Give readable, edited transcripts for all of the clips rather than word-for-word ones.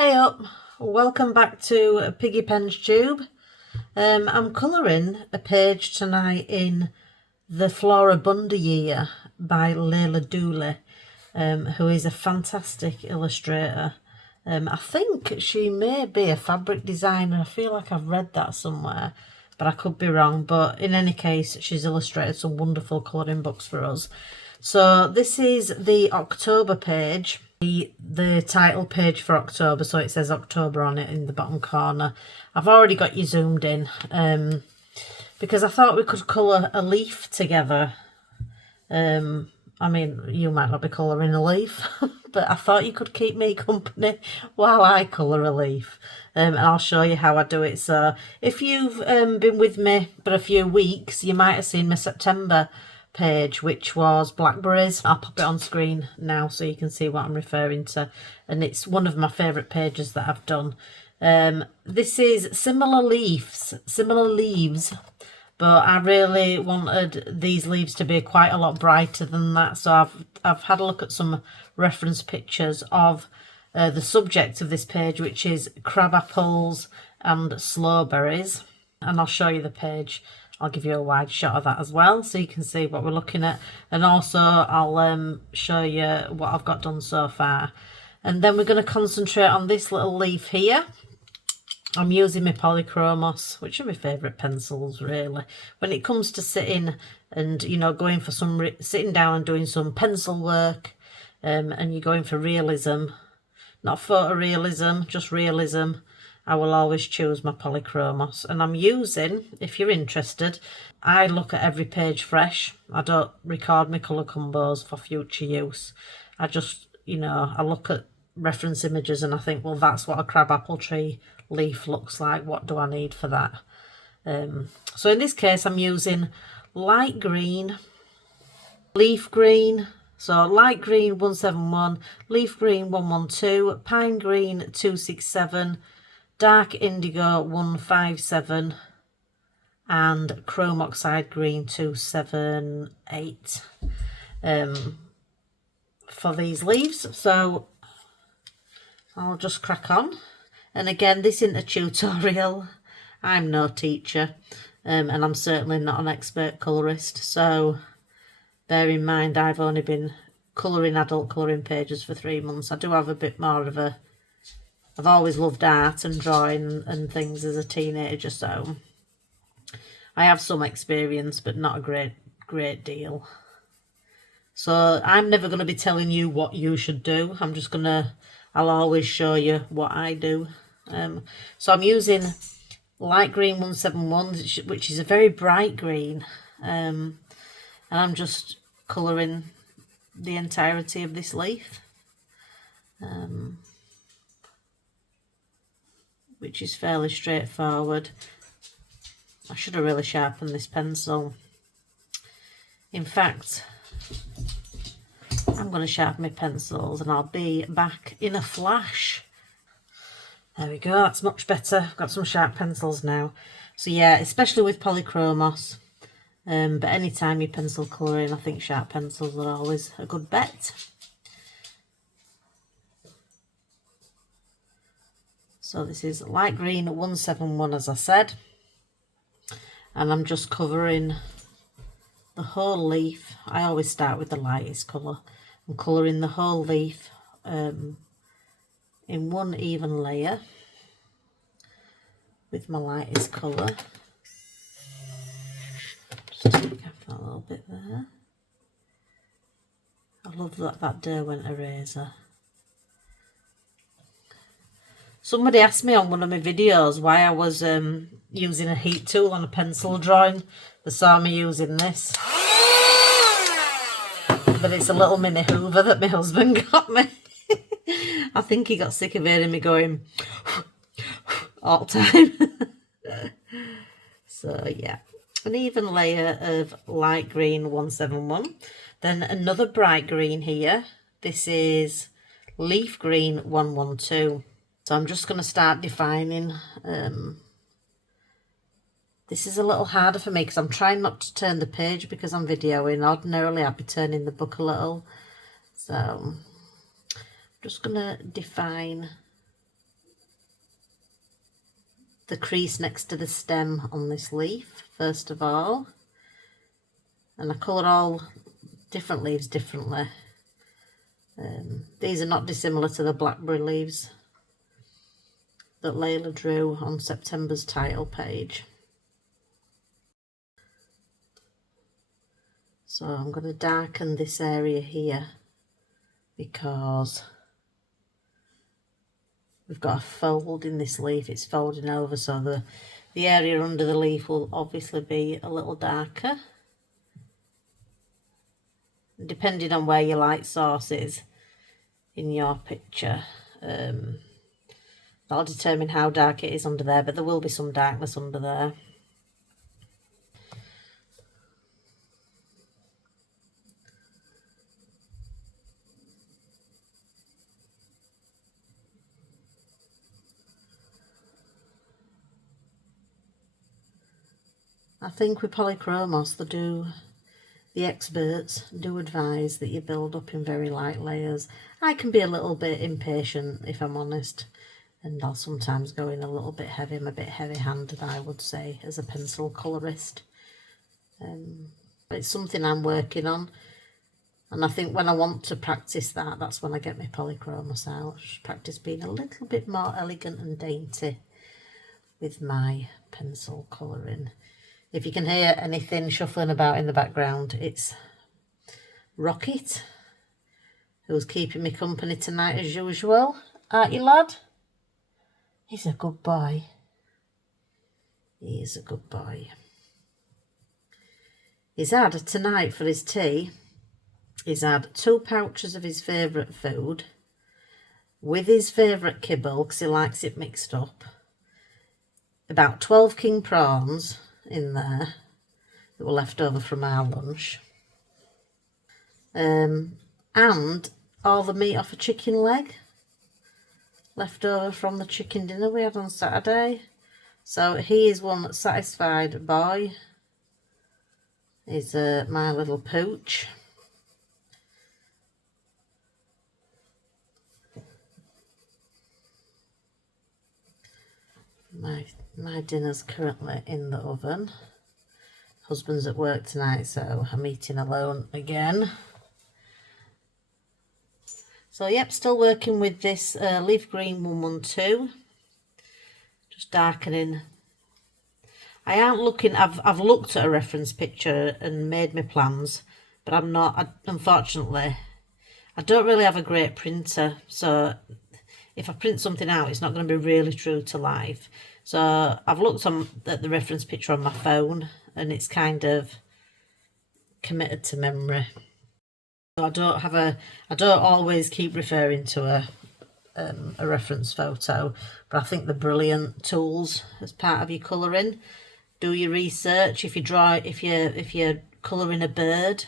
Hey up, welcome back to Piggy Pen's Tube. I'm colouring a page tonight in the Floribunda Year by Leila Duly, who is a fantastic illustrator. I think she may be a fabric designer. I feel like I've read that somewhere, but I could be wrong. But in any case, she's illustrated some wonderful colouring books for us. So this is the October page, the title page for October, so it says October on it in the bottom corner. I've already got you zoomed in because I thought we could colour a leaf together. I mean, you might not be colouring a leaf, but I thought you could keep me company while I colour a leaf. And I'll show you how I do it. So if you've been with me for a few weeks, you might have seen my September page, which was blackberries. I'll pop it on screen now so you can see what I'm referring to, and it's one of my favourite pages that I've done. This is similar leaves, but I really wanted these leaves to be quite a lot brighter than that, so I've had a look at some reference pictures of the subject of this page, which is crab apples and slowberries, and I'll show you the page. I'll give you a wide shot of that as well so you can see what we're looking at, and also I'll show you what I've got done so far. And then we're going to concentrate on this little leaf here. I'm using my Polychromos, which are my favourite pencils really. When it comes to sitting and, you know, going for some, sitting down and doing some pencil work, and you're going for realism, not photorealism, just realism, I will always choose my Polychromos. And I'm using, if you're interested, I look at every page fresh. I don't record my colour combos for future use. I just, you know, I look at reference images and I think, well, that's what a crabapple tree leaf looks like. What do I need for that? So in this case, I'm using light green, leaf green, so light green 171, leaf green 112, pine green 267, Dark Indigo 157 and Chrome Oxide Green 278 for these leaves. So I'll just crack on. And again, this isn't a tutorial. I'm no teacher, and I'm certainly not an expert colourist. So bear in mind, I've only been colouring adult colouring pages for 3 months. I do have a bit more of a... I've always loved art and drawing and things as a teenager, so I have some experience, but not a great deal. So I'm never going to be telling you what you should do. I'll always show you what I do. So I'm using light green 171, which is a very bright green, and I'm just colouring the entirety of this leaf. Which is fairly straightforward. I should have really sharpened this pencil. In fact, I'm going to sharpen my pencils and I'll be back in a flash. There we go, that's much better. I've got some sharp pencils now. So yeah, especially with Polychromos, but anytime you pencil colouring, I think sharp pencils are always a good bet. So this is light green 171, as I said, and I'm just covering the whole leaf. I always start with the lightest colour. I'm colouring the whole leaf in one even layer with my lightest colour. Just take off that little bit there. I love that Derwent eraser. Somebody asked me on one of my videos why I was using a heat tool on a pencil drawing. They saw me using this. But it's a little mini Hoover that my husband got me. I think he got sick of hearing me going all the time. So yeah, an even layer of light green 171. Then another bright green here. This is leaf green 112. So I'm just going to start defining. This is a little harder for me because I'm trying not to turn the page because I'm videoing. Ordinarily I'd be turning the book a little. So I'm just going to define the crease next to the stem on this leaf first of all, and I colour all different leaves differently. These are not dissimilar to the blackberry leaves that Leila drew on September's title page. So I'm going to darken this area here because we've got a fold in this leaf. It's folding over, so the area under the leaf will obviously be a little darker. Depending on where your light source is in your picture, that'll determine how dark it is under there, but there will be some darkness under there. I think with Polychromos, the experts do advise that you build up in very light layers. I can be a little bit impatient, if I'm honest, and I'll sometimes go in a little bit heavy. I'm a bit heavy-handed, I would say, as a pencil colourist. But it's something I'm working on, and I think when I want to practice that, that's when I get my Polychromos out. Just practice being a little bit more elegant and dainty with my pencil colouring. If you can hear anything shuffling about in the background, it's Rocket, who's keeping me company tonight as usual. Aren't you, lad? He's a good boy. He is a good boy. He's had tonight for his tea, he's had 2 pouches of his favourite food with his favourite kibble, because he likes it mixed up, about 12 king prawns in there that were left over from our lunch, and all the meat off a chicken leg left over from the chicken dinner we had on Saturday. So he is one satisfied boy. He's my little pooch. My dinner's currently in the oven. Husband's at work tonight, so I'm eating alone again. So yep, still working with this leaf green 112. Just darkening. I aren't looking, I've looked at a reference picture and made my plans, but I'm not, unfortunately, I don't really have a great printer, so if I print something out, it's not going to be really true to life. So I've looked at the reference picture on my phone, and it's kind of committed to memory. So I don't always keep referring to a reference photo, but I think they're brilliant tools as part of your colouring. Do your research. If you're colouring a bird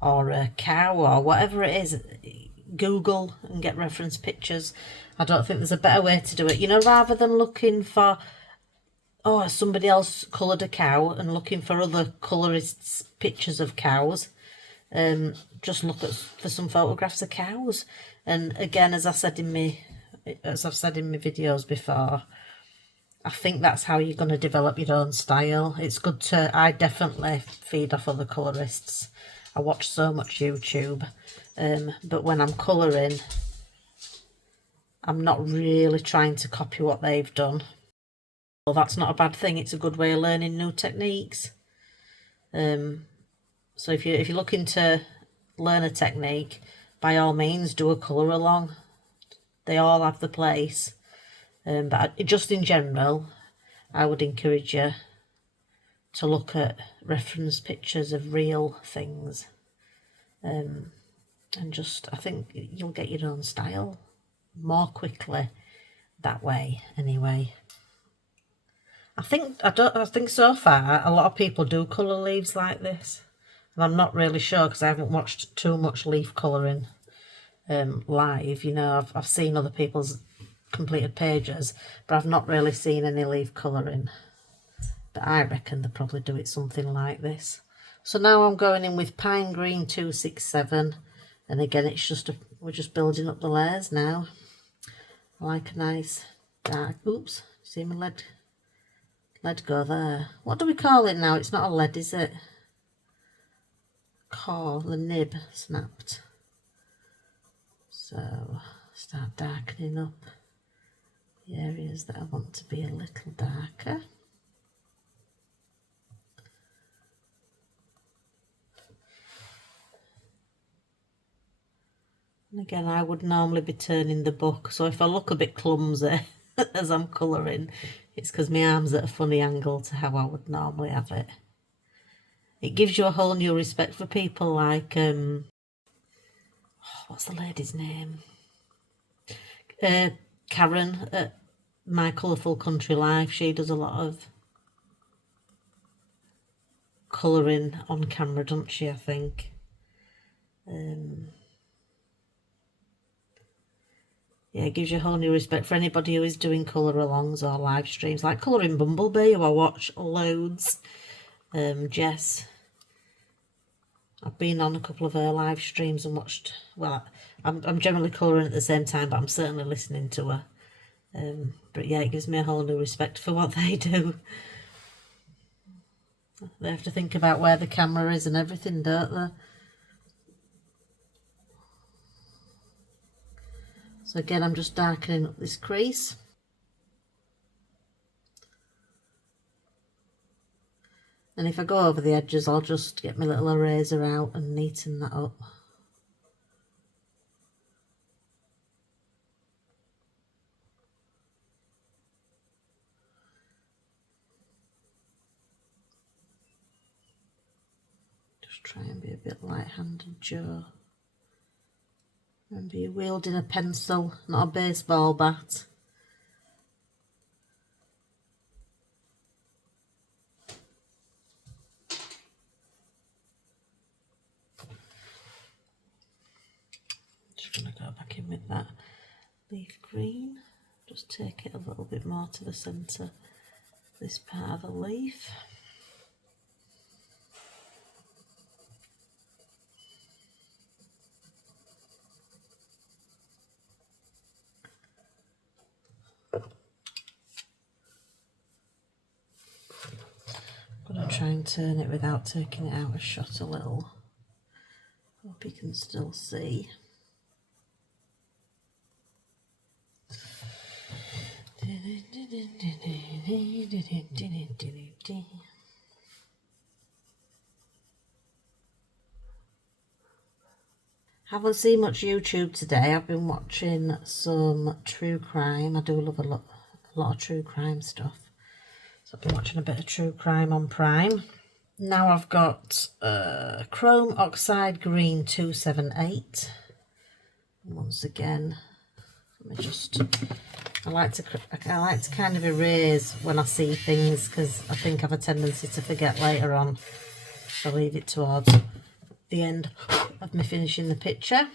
or a cow or whatever it is, Google and get reference pictures. I don't think there's a better way to do it. You know, rather than looking for, oh, somebody else coloured a cow, and looking for other colourists' pictures of cows, just look for some photographs of cows. And again, as I've said in my videos before, I think that's how you're going to develop your own style. It's good to, I definitely feed off other colourists. I watch so much YouTube, but when I'm colouring, I'm not really trying to copy what they've done. Well, that's not a bad thing. It's a good way of learning new techniques. So if you're looking to learn a technique, by all means do a colour along. They all have the place. But just in general, I would encourage you to look at reference pictures of real things. And just, I think you'll get your own style more quickly that way anyway. I think so far a lot of people do colour leaves like this, and I'm not really sure because I haven't watched too much leaf colouring live. You know, I've seen other people's completed pages, but I've not really seen any leaf colouring. But I reckon they probably do it something like this. So now I'm going in with Pine Green 267, and again it's just we're just building up the layers now. I like a nice dark, oops, see my lead Lead go there. What do we call it now? It's not a lead, is it? Core, the nib snapped. So start darkening up the areas that I want to be a little darker. And again, I would normally be turning the book, so if I look a bit clumsy as I'm colouring, it's because my arm's at a funny angle to how I would normally have it. It gives you a whole new respect for people like, what's the lady's name? Karen at My Colourful Country Life. She does a lot of colouring on camera, doesn't she, I think? Yeah, it gives you a whole new respect for anybody who is doing colour-alongs or live streams, like Colouring Bumblebee, who I watch loads. Jess. I've been on a couple of her live streams and watched, well, I'm generally colouring at the same time, but I'm certainly listening to her. But yeah, it gives me a whole new respect for what they do. They have to think about where the camera is and everything, don't they? So again, I'm just darkening up this crease. And if I go over the edges, I'll just get my little eraser out and neaten that up. Just try and be a bit light-handed, Joe. Remember, you're wielding a pencil, not a baseball bat. Just going to go back in with that leaf green. Just take it a little bit more to the centre of this part of the leaf. I'm going to try and turn it without taking it out of shot a little. Hope you can still see. Haven't seen much YouTube today. I've been watching some true crime. I do love a lot of true crime stuff. So I've been watching a bit of true crime on Prime. Now I've got Chrome Oxide Green 278. Once again, let me just, I like to kind of erase when I see things, because I think I have a tendency to forget later on. So I leave it towards the end of me finishing the picture.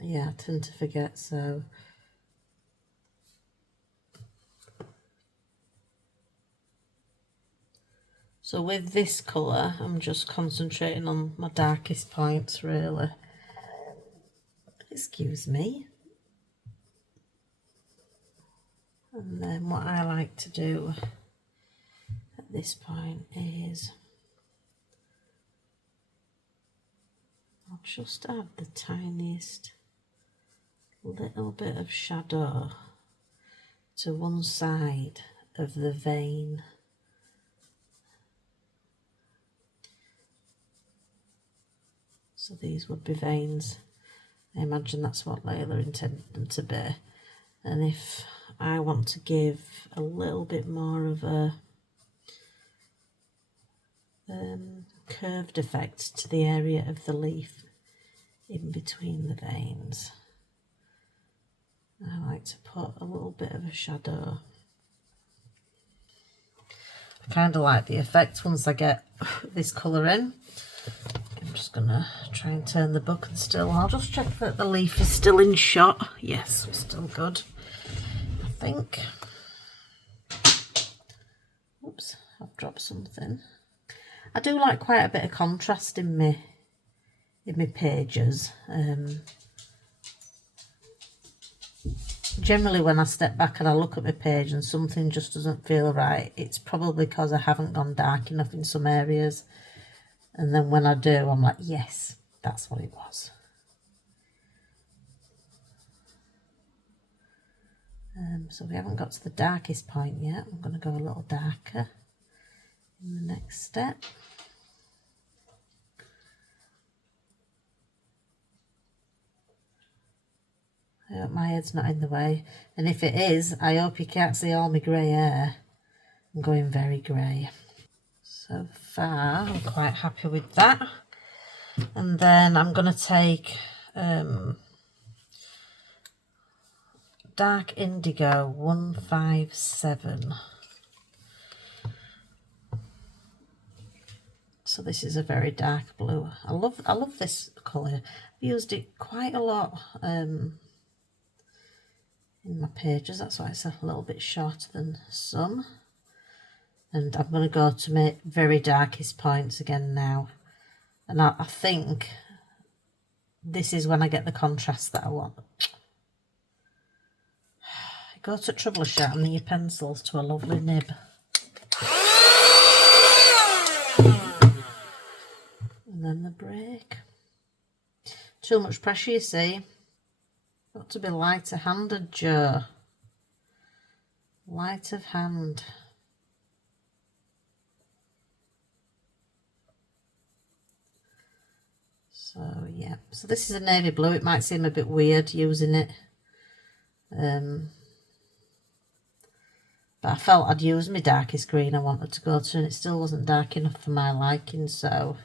Yeah, I tend to forget, so with this colour, I'm just concentrating on my darkest points, really. Excuse me. And then what I like to do at this point is I'll just add the tiniest little bit of shadow to one side of the vein. So these would be veins. I imagine that's what Leila intended them to be. And if I want to give a little bit more of a curved effect to the area of the leaf in between the veins, I like to put a little bit of a shadow. I kind of like the effect once I get this colour in. I'm just going to try and turn the book, and still, I'll just check that the leaf is still in shot. Yes, it's still good, I think. Oops, I've dropped something. I do like quite a bit of contrast in my generally when I step back and I look at my page and something just doesn't feel right, it's probably because I haven't gone dark enough in some areas. And then when I do, I'm like, yes, that's what it was. So we haven't got to the darkest point yet. I'm going to go a little darker in the next step. I hope my head's not in the way. And if it is, I hope you can't see all my grey hair. I'm going very grey. So far, I'm quite happy with that. And then I'm going to take Dark Indigo 157. So this is a very dark blue. I love this colour. I've used it quite a lot in my pages. That's why it's a little bit shorter than some. And I'm going to go to my very darkest points again now. And I think this is when I get the contrast that I want. Go to troubleshooting your pencils to a lovely nib. And then the break. Too much pressure, you see. Got to be lighter handed, Joe. Light of hand. So yeah, so this is a navy blue. It might seem a bit weird using it. But I felt I'd used my darkest green I wanted to go to, and it still wasn't dark enough for my liking, so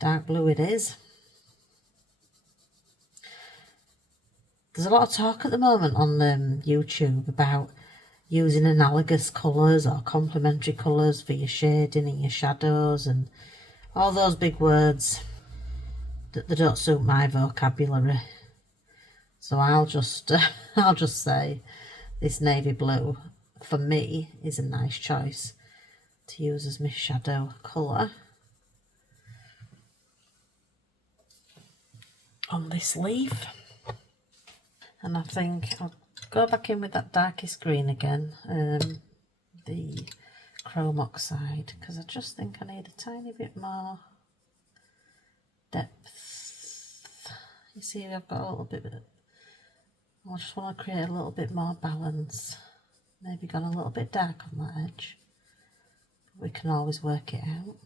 dark blue it is. There's a lot of talk at the moment on YouTube about using analogous colours or complementary colours for your shading and your shadows and all those big words that they don't suit my vocabulary. So I'll just say this navy blue for me is a nice choice to use as my shadow colour on this leaf. And I think I'll go back in with that darkest green again, the chrome oxide, because I just think I need a tiny bit more depth. You see, I've got a little bit of, I just want to create a little bit more balance. Maybe gone a little bit dark on that edge. But we can always work it out.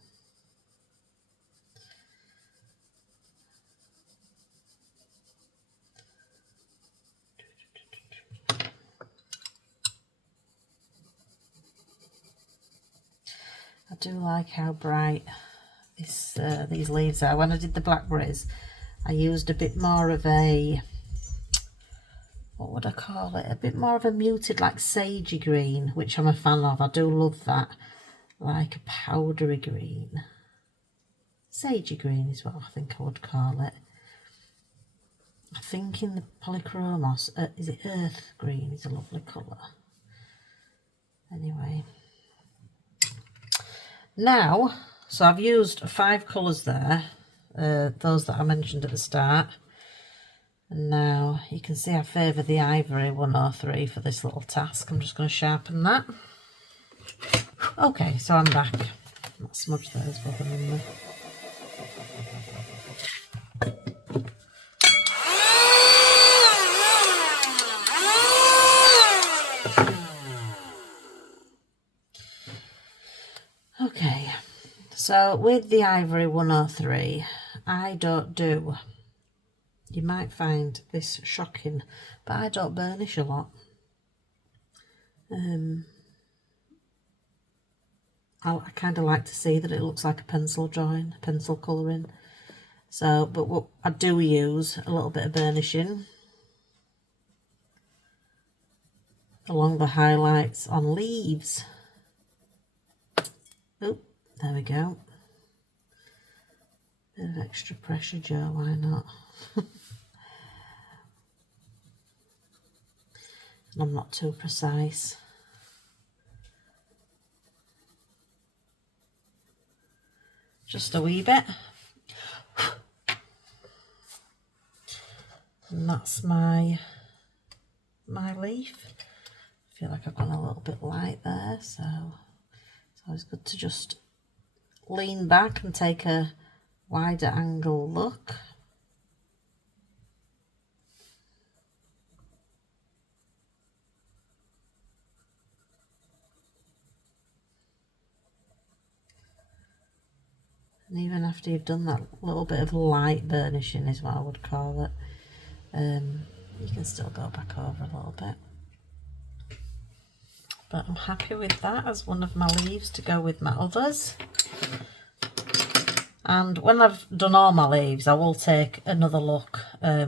I do like how bright these leaves are. When I did the blackberries, I used a bit more of a, what would I call it? A bit more of a muted, like sagey green, which I'm a fan of. I do love that. Like a powdery green. Sagey green is what I think I would call it. I think in the Polychromos, is it earth green? Is a lovely colour. Anyway. Now, so I've used 5 colours there, those that I mentioned at the start. And now you can see I favour the Ivory 103 for this little task. I'm just going to sharpen that. Okay, so I'm back. That smudge there is bothering me. Okay, so with the Ivory 103, I don't do, you might find this shocking, but I don't burnish a lot. I kind of like to see that it looks like a pencil drawing, pencil colouring. So, but what I do use a little bit of burnishing along the highlights on leaves. Oh, there we go. Bit of extra pressure, Joe, why not? And I'm not too precise. Just a wee bit. And that's my my leaf. I feel like I've gone a little bit light there, so it's always good to just lean back and take a wider angle look. And even after you've done that little bit of light burnishing is what I would call it, you can still go back over a little bit. But I'm happy with that as one of my leaves to go with my others. And when I've done all my leaves, I will take another look at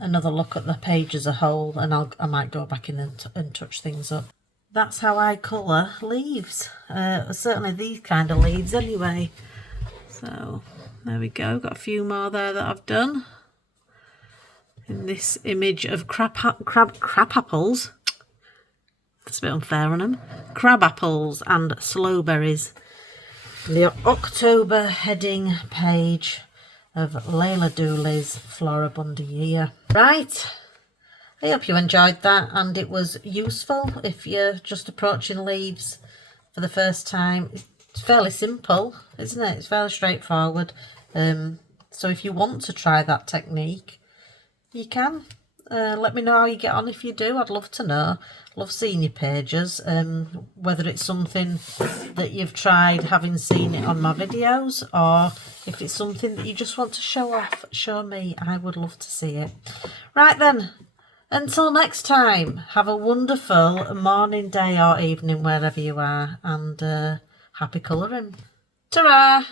the page as a whole, and I might go back in and touch things up. That's how I colour leaves, certainly these kind of leaves anyway. So there we go, got a few more there that I've done. In this image of crab apples, that's a bit unfair on them, crab apples and slowberries. The October heading page of Leila Dulys Floribunda Year. Right, I hope you enjoyed that and it was useful if you're just approaching leaves for the first time. It's fairly simple, isn't it? It's fairly straightforward. So if you want to try that technique, you can. Let me know how you get on if you do. I'd love to know. Love seeing your pages, whether it's something that you've tried having seen it on my videos, or if it's something that you just want to show off, show me. I would love to see it. Right then, until next time, have a wonderful morning, day or evening wherever you are, and happy colouring. Ta-ra!